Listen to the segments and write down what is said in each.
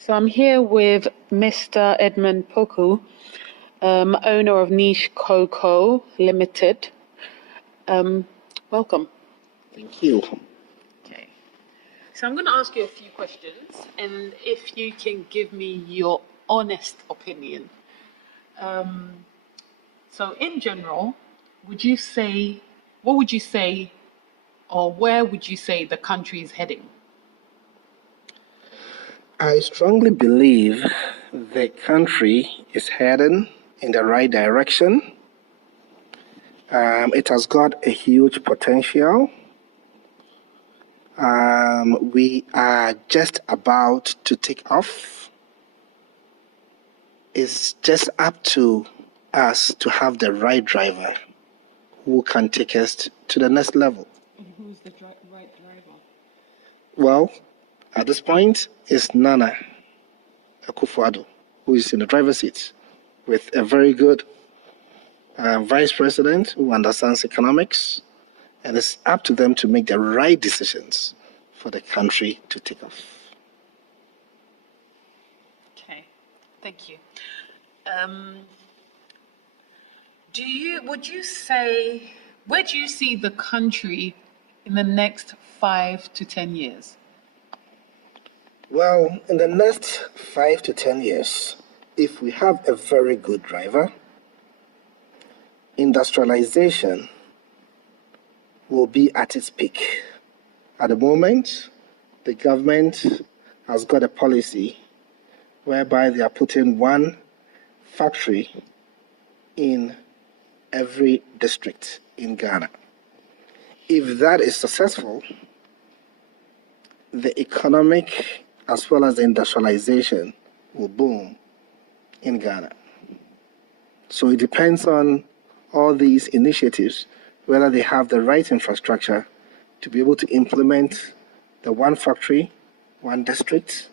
So I'm here with Mr. Edmund Poku, owner of Niche Cocoa Limited. Welcome. Thank you. Okay. So I'm going to ask you a few questions, and if you can give me your honest opinion. So in general, what would you say, or where would you say the country is heading? I strongly believe the country is heading in the right direction. It has got a huge potential. We are just about to take off. It's just up to us to have the right driver who can take us to the next level. And who's the right driver? Well, at this point, it's Nana Akufo-Addo, who is in the driver's seat with a very good vice president who understands economics, and it's up to them to make the right decisions for the country to take off. Okay, thank you. Where do you see the country in the next 5 to 10 years? Well, in the next 5 to 10 years, if we have a very good driver, industrialization will be at its peak. At the moment, the government has got a policy whereby they are putting one factory in every district in Ghana. If that is successful, the economic as well as the industrialization will boom in Ghana. So it depends on all these initiatives, whether they have the right infrastructure to be able to implement the one factory, one district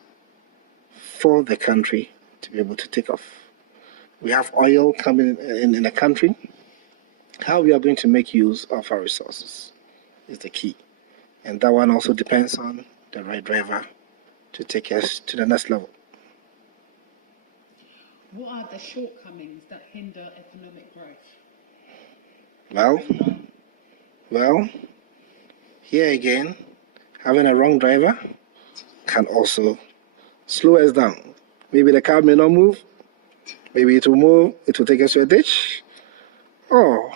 for the country to be able to take off. We have oil coming in the country. How we are going to make use of our resources is the key. And that one also depends on the right driver to take us to the next level. What are the shortcomings that hinder economic growth? Well, here again, having a wrong driver can also slow us down. Maybe the car may not move, maybe it will move, it will take us to a ditch, or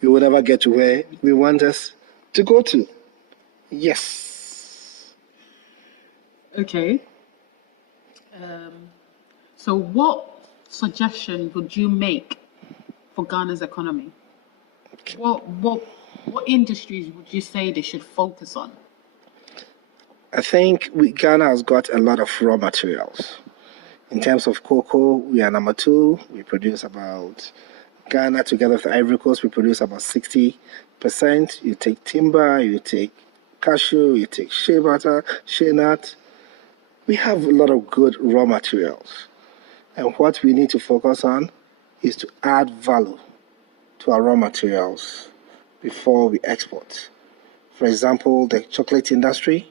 we will never get to where we want us to go to. Yes. Okay. So what suggestion would you make for Ghana's economy? Okay. What industries would you say they should focus on? I think Ghana has got a lot of raw materials. In terms of cocoa, we are number 2. We produce about, Ghana together with Ivory Coast, we produce about 60%. You take timber, you take cashew, you take shea butter, shea nut. We have a lot of good raw materials. And what we need to focus on is to add value to our raw materials before we export. For example, the chocolate industry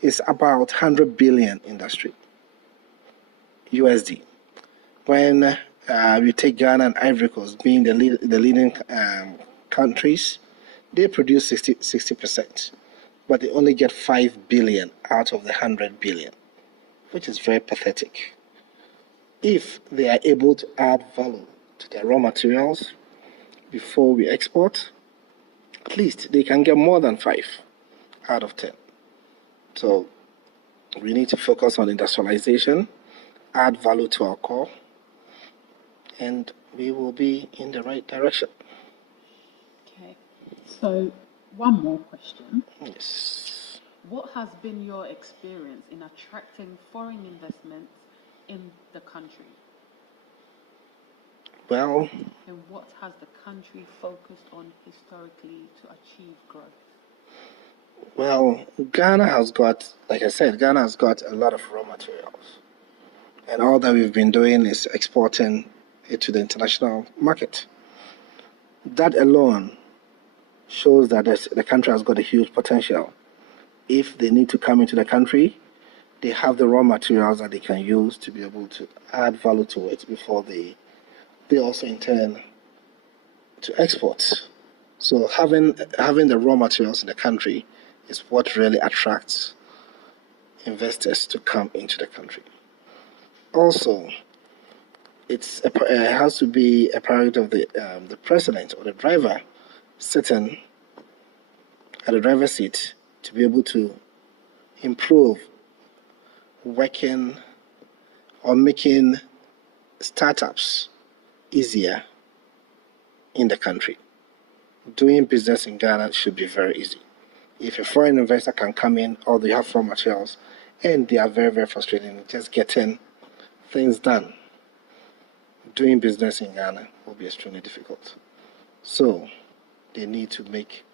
is about 100 billion industry, USD. When we take Ghana and Ivory Coast being the leading countries, they produce 60%, but they only get 5 billion out of the 100 billion, which is very pathetic. If they are able to add value to their raw materials before we export, at least they can get more than 5 out of 10. So we need to focus on industrialization, add value to our core, and we will be in the right direction. Okay. So one more question. Yes. What has been your experience in attracting foreign investments in the country? Well, and what has the country focused on historically to achieve growth? Well, Ghana has got, like I said, Ghana has got a lot of raw materials. And all that we've been doing is exporting it to the international market. That alone shows that the country has got a huge potential. If they need to come into the country, they have the raw materials that they can use to be able to add value to it before they also in turn to export. So having the raw materials in the country is what really attracts investors to come into the country. Also, it has to be a priority of the president or the driver sitting at the driver's seat to be able to improve working or making startups easier in the country. Doing business in Ghana should be very easy. If a foreign investor can come in, or they have raw materials, and they are very, very frustrated in just getting things done, doing business in Ghana will be extremely difficult. So they need to make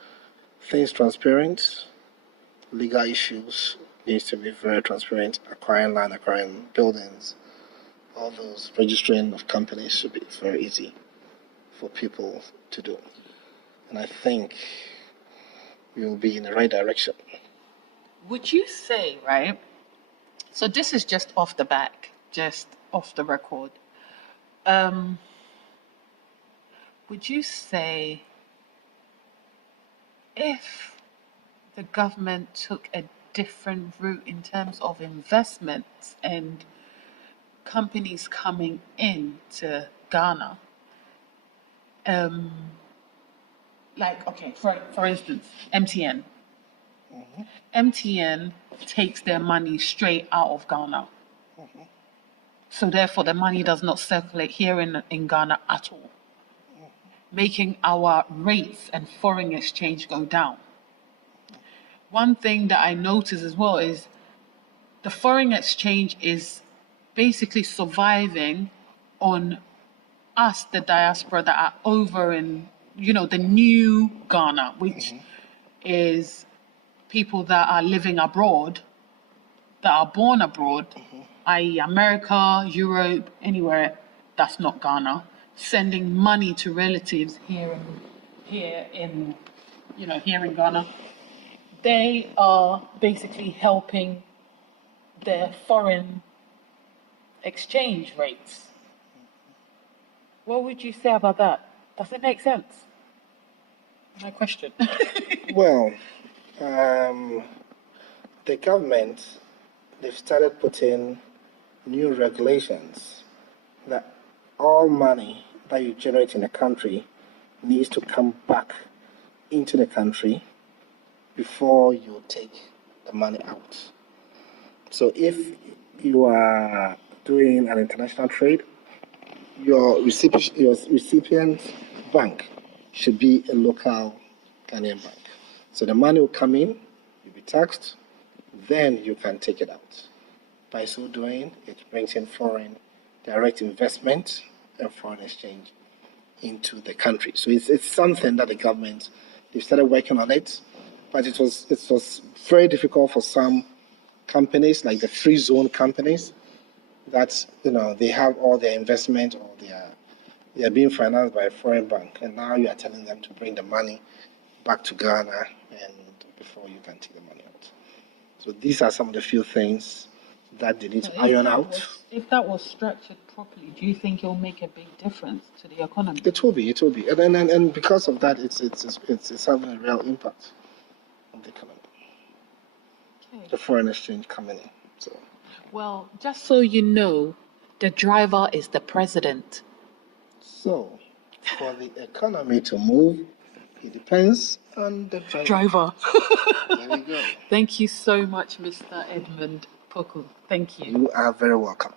things transparent. Legal issues needs to be very transparent. Acquiring land, acquiring buildings, all those registering of companies should be very easy for people to do. And I think we will be in the right direction. Would you say, right? So this is just off the back, just off the record. Would you say if the government took a different route in terms of investments and companies coming in to Ghana, like, okay, for instance, MTN. MTN takes their money straight out of Ghana. So therefore, the money does not circulate here in Ghana at all, making our rates and foreign exchange go down. One thing that I notice as well is the foreign exchange is basically surviving on us, the diaspora that are over in, the new Ghana, which is people that are living abroad, that are born abroad, i.e. America, Europe, anywhere that's not Ghana, sending money to relatives here in Ghana. They are basically helping their foreign exchange rates. What would you say about that? Does it make sense? My question. Well, the government, they've started putting new regulations that all money that you generate in a country needs to come back into the country before you take the money out. So if you are doing an international trade, your recipient bank should be a local Ghanaian bank. So the money will come in, you'll be taxed, then you can take it out. By so doing, it brings in foreign direct investment and foreign exchange into the country. So it's something that the government, they've started working on it, but it was very difficult for some companies, like the free zone companies, that they have all their investment or they are being financed by a foreign bank, and now you are telling them to bring the money back to Ghana and before you can take the money out. So these are some of the few things that they need to iron out. If that was structured properly, do you think it'll make a big difference to the economy? It will be, and because of that, it's having a real impact on the economy. Okay. The foreign exchange coming in. So. Well, just so you know, the driver is the president. So, for the economy to move, it depends on the driver. There we go. Thank you so much, Mr. Edmund Poku. Thank you. You are very welcome.